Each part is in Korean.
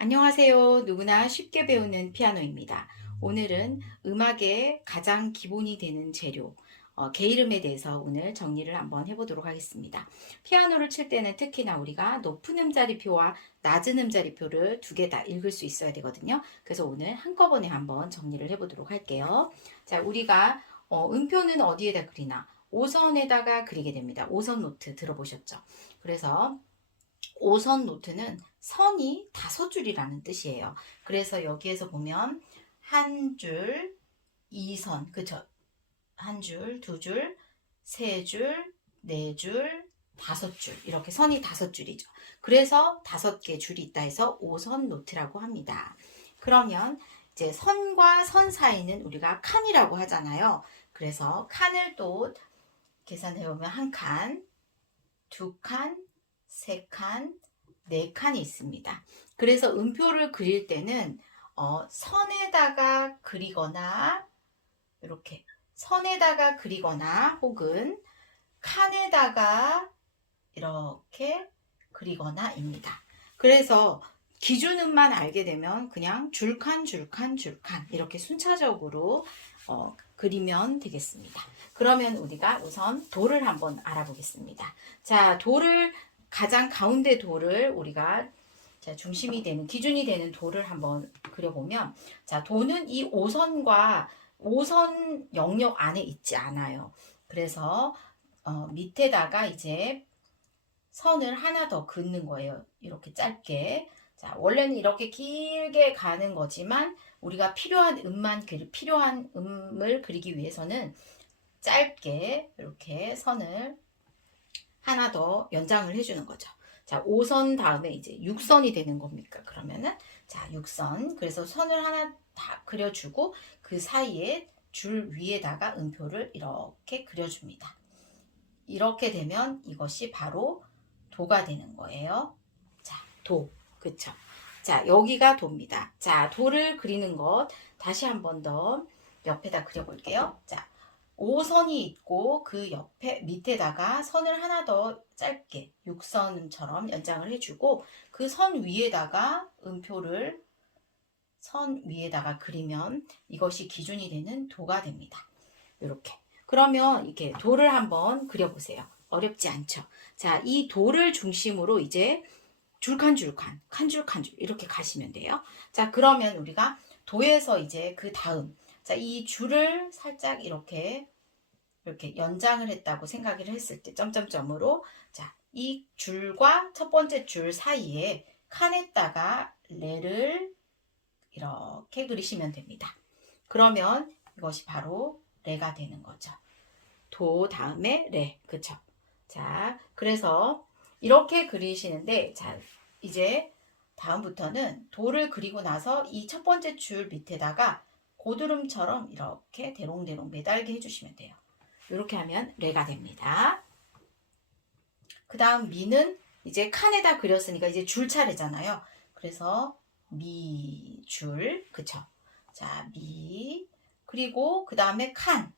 안녕하세요. 누구나 쉽게 배우는 피아노입니다. 오늘은 음악의 가장 기본이 되는 재료, 게이름에 대해서 오늘 정리를 한번 해보도록 하겠습니다. 피아노를 칠 때는 특히나 우리가 높은 음자리표와 낮은 음자리표를 두 개 다 읽을 수 있어야 되거든요. 그래서 오늘 한꺼번에 한번 정리를 해보도록 할게요. 자, 우리가 음표는 어디에다 그리나? 오선에다가 그리게 됩니다. 오선 노트 들어보셨죠? 그래서 오선 노트는 선이 5줄이라는 뜻이에요. 그래서 여기에서 보면 한 줄, 2선, 그쵸? 한 줄, 두 줄, 세 줄, 네 줄, 5줄. 이렇게 선이 5줄이죠. 그래서 5개 줄이 있다 해서 오선 노트라고 합니다. 그러면 이제 선과 선 사이는 우리가 칸이라고 하잖아요. 그래서 칸을 또 계산해 보면 한 칸, 두 칸, 세 칸, 네 칸이 있습니다. 그래서 음표를 그릴 때는 선에다가 그리거나 이렇게 선에다가 그리거나 혹은 칸에다가 이렇게 그리거나입니다. 그래서 기준음만 알게 되면 그냥 줄칸 줄칸 줄칸 이렇게 순차적으로 그리면 되겠습니다. 그러면 우리가 우선 도를 한번 알아보겠습니다. 자, 도를 가장 가운데 도를 우리가 자, 중심이 되는 기준이 되는 도를 한번 그려보면 자, 도는 이 5선과 5선 영역 안에 있지 않아요. 그래서 밑에다가 이제 선을 하나 더 긋는 거예요. 이렇게 짧게. 자, 원래는 이렇게 길게 가는 거지만 우리가 필요한 음을 그리기 위해서는 짧게 이렇게 선을 하나 더 연장을 해주는 거죠. 자, 5선 다음에 이제 6선이 되는 겁니까? 그러면은 자, 6선. 그래서 선을 하나 다 그려주고 그 사이에 줄 위에다가 음표를 이렇게 그려줍니다. 이렇게 되면 이것이 바로 도가 되는 거예요. 자, 도. 그쵸? 자, 여기가 도입니다. 자, 도를 그리는 것 다시 한 번 더 옆에다 그려볼게요. 자, 5선이 있고 그 옆에 밑에다가 선을 하나 더 짧게 6선처럼 연장을 해주고 그 선 위에다가 음표를 선 위에다가 그리면 이것이 기준이 되는 도가 됩니다. 이렇게. 그러면 이렇게 도를 한번 그려보세요. 어렵지 않죠? 자, 이 도를 중심으로 이제 줄칸줄칸, 칸줄칸줄 이렇게 가시면 돼요. 자, 그러면 우리가 도에서 이제 그 다음, 자, 이 줄을 살짝 이렇게 연장을 했다고 생각을 했을 때 점점점으로 자, 이 줄과 첫 번째 줄 사이에 칸에다가 레를 이렇게 그리시면 됩니다. 그러면 이것이 바로 레가 되는 거죠. 도 다음에 레. 그쵸? 자, 그래서 이렇게 그리시는데 자, 이제 다음부터는 도를 그리고 나서 이 첫 번째 줄 밑에다가 고드름처럼 이렇게 대롱대롱 매달게 해주시면 돼요. 이렇게 하면 레가 됩니다. 그 다음 미는 이제 칸에다 그렸으니까 이제 줄 차례잖아요. 그래서 미, 줄, 그쵸? 자, 미. 그리고 그 다음에 칸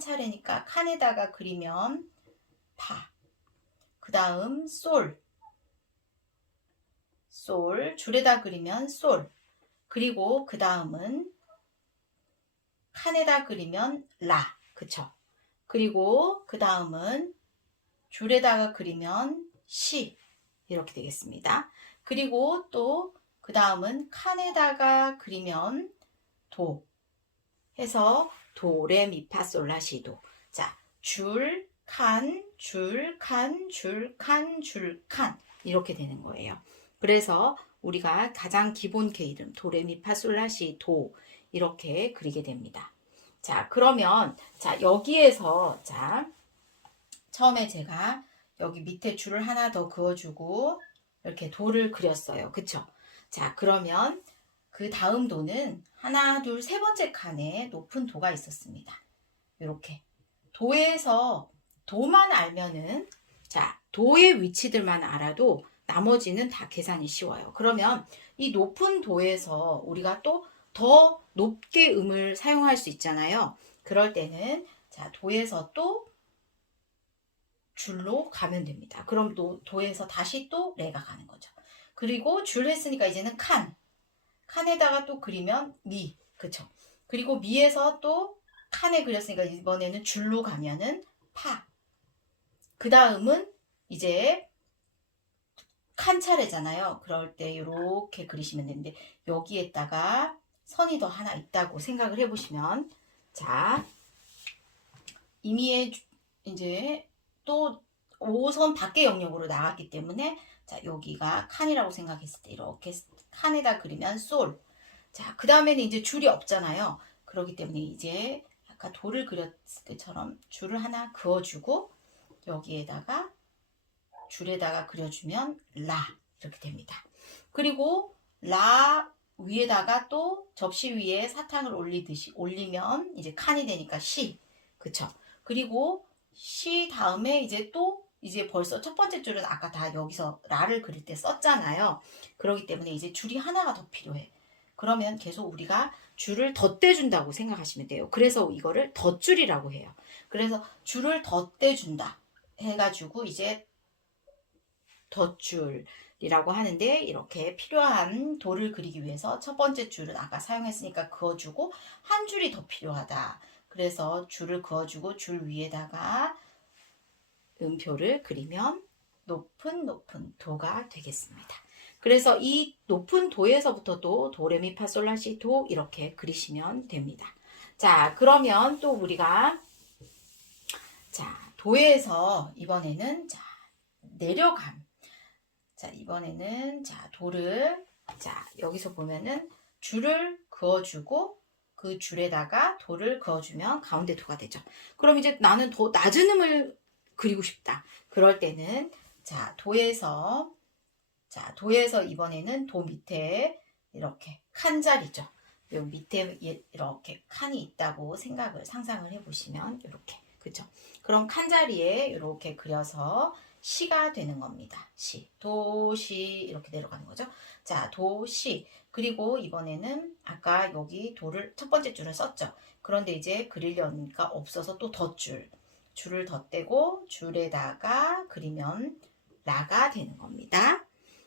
차례니까 칸에다가 그리면 파. 그 다음 솔, 줄에다 그리면 솔. 그리고 그 다음은 칸에다 그리면 라, 그쵸? 그리고 그 다음은 줄에다가 그리면 시 이렇게 되겠습니다. 그리고 또 그 다음은 칸에다가 그리면 도 해서 도, 레, 미, 파, 솔, 라, 시, 도. 자, 줄, 칸, 줄, 칸, 줄, 칸, 줄, 칸 이렇게 되는 거예요. 그래서 우리가 가장 기본 게이름 도, 레, 미, 파, 솔, 라, 시, 도 이렇게 그리게 됩니다. 자, 그러면 자, 여기에서 자, 처음에 제가 여기 밑에 줄을 하나 더 그어주고 이렇게 도를 그렸어요. 그쵸? 자, 그러면 그 다음 도는 하나, 둘, 세 번째 칸에 높은 도가 있었습니다. 이렇게. 도에서 도만 알면은 자, 도의 위치들만 알아도 나머지는 다 계산이 쉬워요. 그러면 이 높은 도에서 우리가 또 더 높게 음을 사용할 수 있잖아요. 그럴 때는 자, 도에서 또 줄로 가면 됩니다. 그럼 도에서 다시 또 레가 가는 거죠. 그리고 줄 했으니까 이제는 칸. 칸에다가 또 그리면 미. 그쵸? 그리고 미에서 또 칸에 그렸으니까 이번에는 줄로 가면은 파. 그 다음은 이제 칸 차례잖아요. 그럴 때 이렇게 그리시면 되는데 여기에다가 선이 더 하나 있다고 생각을 해보시면, 자, 이미의 이제 또 5선 밖의 영역으로 나갔기 때문에, 자, 여기가 칸이라고 생각했을 때 이렇게 칸에다 그리면 솔. 자, 그 다음에는 이제 줄이 없잖아요. 그렇기 때문에 이제 아까 돌을 그렸을 때처럼 줄을 하나 그어주고 여기에다가 줄에다가 그려주면 라 이렇게 됩니다. 그리고 라 위에다가 또 접시 위에 사탕을 올리듯이 올리면 이제 칸이 되니까 시. 그쵸? 그리고 시 다음에 이제 또 이제 벌써 첫 번째 줄은 아까 다 여기서 라를 그릴 때 썼잖아요. 그렇기 때문에 이제 줄이 하나가 더 필요해. 그러면 계속 우리가 줄을 덧대준다고 생각하시면 돼요. 그래서 이거를 덧줄이라고 해요. 그래서 줄을 덧대준다 해가지고 이제 덧줄이라고 하는데, 이렇게 필요한 돌을 그리기 위해서 첫 번째 줄은 아까 사용했으니까 그어주고 한 줄이 더 필요하다. 그래서 줄을 그어주고 줄 위에다가 음표를 그리면 높은 높은 도가 되겠습니다. 그래서 이 높은 도에서부터도 도레미파솔라시도 이렇게 그리시면 됩니다. 자, 그러면 또 우리가 도에서 이번에는 내려감. 자, 이번에는 도를 여기서 보면은 줄을 그어주고 그 줄에다가 도를 그어주면 가운데 도가 되죠. 그럼 이제 나는 더 낮은 음을 그리고 싶다. 그럴 때는 도에서 이번에는 도 밑에 이렇게 칸 자리죠. 요 밑에 이렇게 칸이 있다고 상상을 해보시면 이렇게, 그죠? 그럼 칸 자리에 이렇게 그려서 시가 되는 겁니다. 시, 도, 시 이렇게 내려가는 거죠. 자, 도, 시. 그리고 이번에는 아까 여기 도를 첫 번째 줄을 썼죠. 그런데 이제 그리려니까 없어서 또 덧줄. 줄을 덧대고 줄에다가 그리면 라가 되는 겁니다.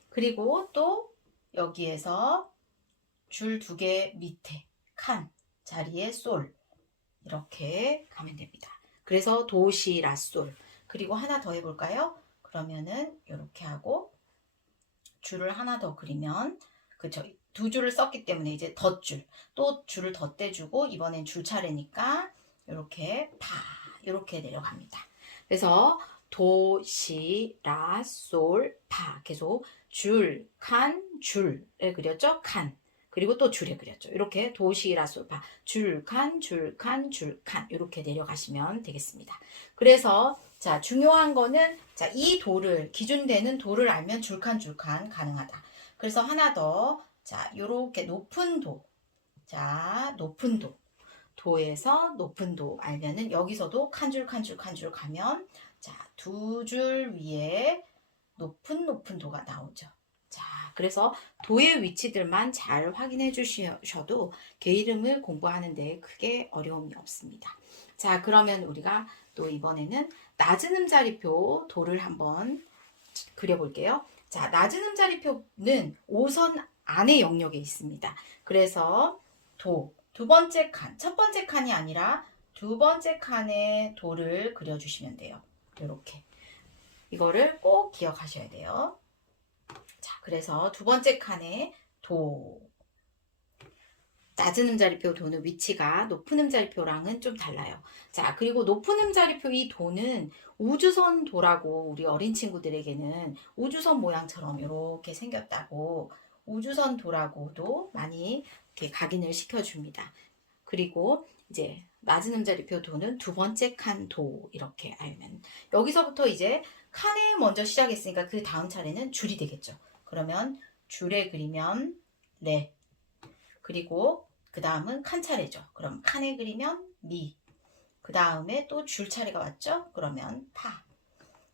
그리고 또 여기에서 줄 2개 밑에 칸 자리에 솔 이렇게 가면 됩니다. 그래서 도, 시, 라, 솔. 그리고 하나 더 해볼까요? 그러면은 이렇게 하고 줄을 하나 더 그리면, 그쵸? 2줄을 썼기 때문에 이제 덧줄, 또 줄을 덧대주고 이번엔 줄 차례니까 이렇게 파 이렇게 내려갑니다. 그래서 도, 시, 라, 솔, 파 계속 줄, 칸, 줄에 그렸죠? 칸. 그리고 또 줄에 그렸죠. 이렇게 도, 시, 라, 솔, 파 줄, 칸, 줄, 칸, 줄, 칸 이렇게 내려가시면 되겠습니다. 그래서 중요한 거는 이 도를 기준되는 도를 알면 줄칸 줄칸 가능하다. 그래서 하나 더 요렇게 높은 도. 높은 도. 도에서 높은 도 알면은 여기서도 칸줄 칸줄 칸줄 가면 2줄 위에 높은 높은 도가 나오죠. 그래서 도의 위치들만 잘 확인해 주셔도 개 이름을 공부하는데 크게 어려움이 없습니다. 그러면 우리가 또 이번에는 낮은 음자리표 도를 한번 그려볼게요. 낮은 음자리표는 5선 안의 영역에 있습니다. 그래서 도, 두 번째 칸, 첫 번째 칸이 아니라 두 번째 칸에 도를 그려주시면 돼요. 이렇게. 이거를 꼭 기억하셔야 돼요. 그래서 두 번째 칸에 도. 낮은 음자리표 도는 위치가 높은 음자리표랑은 좀 달라요. 그리고 높은 음자리표 이 도는 우주선 도라고 우리 어린 친구들에게는 우주선 모양처럼 이렇게 생겼다고 우주선 도라고도 많이 이렇게 각인을 시켜줍니다. 그리고 이제 낮은 음자리표 도는 두 번째 칸 도 이렇게 알면, 여기서부터 이제 칸에 먼저 시작했으니까 그 다음 차례는 줄이 되겠죠. 그러면 줄에 그리면 레. 그리고 그 다음은 칸 차례죠. 그럼 칸에 그리면 미. 그 다음에 또 줄 차례가 왔죠. 그러면 파.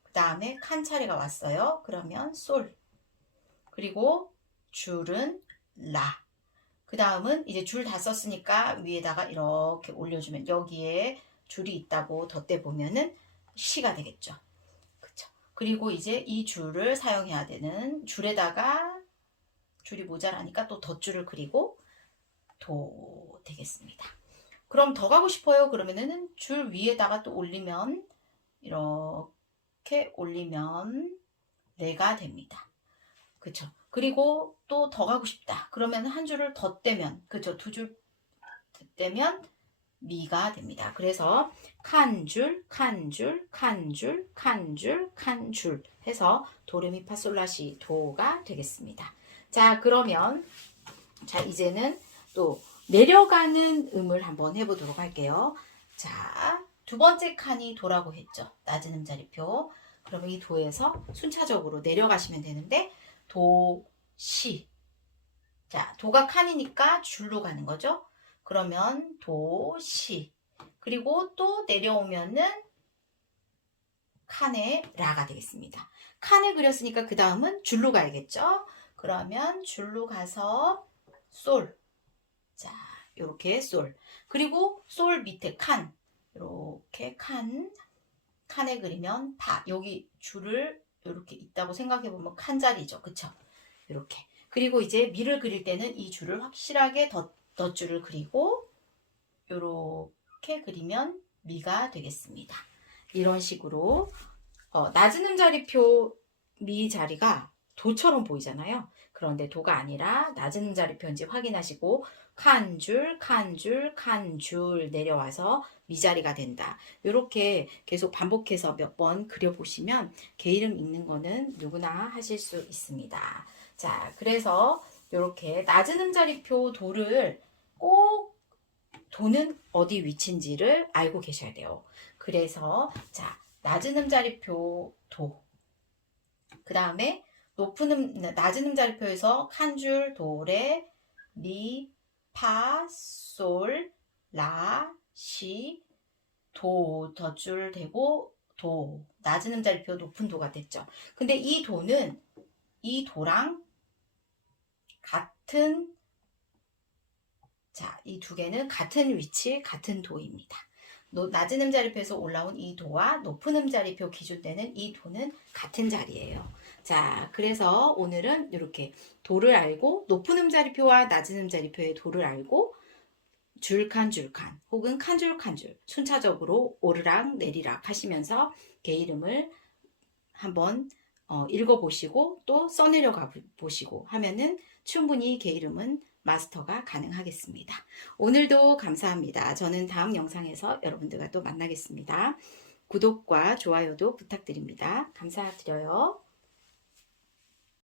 그 다음에 칸 차례가 왔어요. 그러면 솔. 그리고 줄은 라. 그 다음은 이제 줄 다 썼으니까 위에다가 이렇게 올려주면 여기에 줄이 있다고 덧대 보면은 시가 되겠죠. 그쵸? 그리고 이제 이 줄을 사용해야 되는 줄에다가 줄이 모자라니까 또 덧줄을 그리고 도 되겠습니다. 그럼 더 가고 싶어요. 그러면은 줄 위에다가 또 올리면 이렇게 올리면 레가 됩니다. 그쵸? 그리고 또 더 가고 싶다. 그러면 한 줄을 더 떼면, 그쵸? 두 줄 떼면 미가 됩니다. 그래서 칸줄, 칸줄, 칸줄, 칸줄, 칸줄 해서 도레미파솔라시 도가 되겠습니다. 자, 그러면 자, 이제는 또 내려가는 음을 한번 해보도록 할게요. 자, 두 번째 칸이 도라고 했죠. 낮은 음자리표. 그러면 이 도에서 순차적으로 내려가시면 되는데 도, 시. 자, 도가 칸이니까 줄로 가는 거죠. 그러면 도, 시. 그리고 또 내려오면은 칸에 라가 되겠습니다. 칸을 그렸으니까 그 다음은 줄로 가야겠죠. 그러면 줄로 가서 솔. 자, 요렇게 솔. 그리고 솔 밑에 칸. 요렇게 칸에 그리면 파. 여기 줄을 요렇게 있다고 생각해 보면 칸 자리죠. 그쵸? 요렇게. 그리고 이제 미를 그릴 때는 이 줄을 확실하게 덧줄을 그리고 요렇게 그리면 미가 되겠습니다. 이런 식으로 낮은 음자리표 미 자리가 도처럼 보이잖아요. 그런데 도가 아니라 낮은 음자리표인지 확인하시고 칸줄, 칸줄, 칸줄 내려와서 미자리가 된다. 이렇게 계속 반복해서 몇 번 그려보시면 게이름 읽는 거는 누구나 하실 수 있습니다. 자, 그래서 이렇게 낮은 음자리표 도를 꼭 도는 어디 위치인지를 알고 계셔야 돼요. 그래서 자, 낮은 음자리표 도. 그 다음에 낮은 음자리표에서 한 줄 도레 미, 파, 솔, 라, 시, 도 덧줄 대고 도. 낮은 음자리표 높은 도가 됐죠. 근데 이 도는 이 도랑 같은 자, 이 두 개는 같은 위치, 같은 도입니다. 낮은 음자리표에서 올라온 이 도와 높은 음자리표 기준되는 이 도는 같은 자리예요. 자, 그래서 오늘은 이렇게 도를 알고 높은 음자리표와 낮은 음자리표의 도를 알고 줄칸 혹은 칸줄 순차적으로 오르락 내리락 하시면서 게이름을 한번 읽어보시고 또 써내려가 보시고 하면은 충분히 게이름은 마스터가 가능하겠습니다. 오늘도 감사합니다. 저는 다음 영상에서 여러분들과 또 만나겠습니다. 구독과 좋아요도 부탁드립니다. 감사드려요.